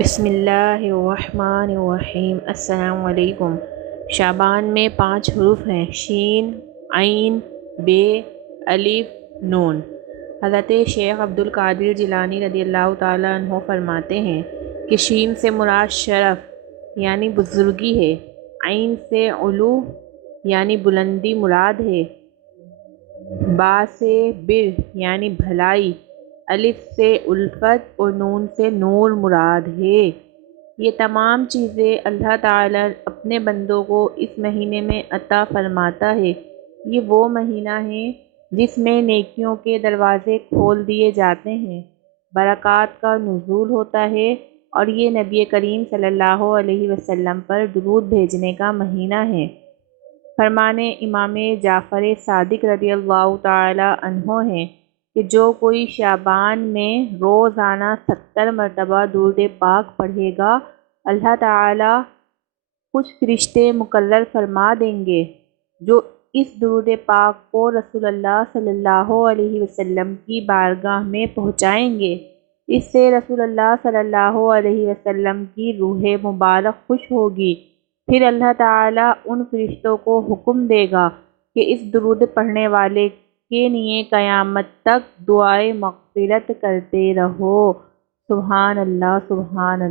بسم اللہ الرحمن الرحیم۔ السلام علیکم۔ شعبان میں 5 حروف ہیں: شین، عین، بے، الف، نون۔ حضرت شیخ عبد القادر جیلانی رضی اللہ تعالیٰ عنہ فرماتے ہیں کہ شین سے مراد شرف یعنی بزرگی ہے، عین سے علو یعنی بلندی مراد ہے، با سے بر یعنی بھلائی، الف سے الفت اور نون سے نور مراد ہے۔ یہ تمام چیزیں اللہ تعالیٰ اپنے بندوں کو اس مہینے میں عطا فرماتا ہے۔ یہ وہ مہینہ ہے جس میں نیکیوں کے دروازے کھول دیے جاتے ہیں، برکات کا نزول ہوتا ہے، اور یہ نبی کریم صلی اللہ علیہ وسلم پر درود بھیجنے کا مہینہ ہے۔ فرمان امام جعفر صادق رضی اللہ تعالی عنہ ہے کہ جو کوئی شعبان میں روزانہ 70 مرتبہ درود پاک پڑھے گا، اللہ تعالیٰ کچھ فرشتے مقرر فرما دیں گے جو اس درود پاک کو رسول اللہ صلی اللہ علیہ وسلم کی بارگاہ میں پہنچائیں گے۔ اس سے رسول اللہ صلی اللہ علیہ وسلم کی روح مبارک خوش ہوگی۔ پھر اللہ تعالیٰ ان فرشتوں کو حکم دے گا کہ اس درود پڑھنے والے کے لیے قیامت تک دعائے مغفرت کرتے رہو۔ سبحان اللہ، سبحان اللہ۔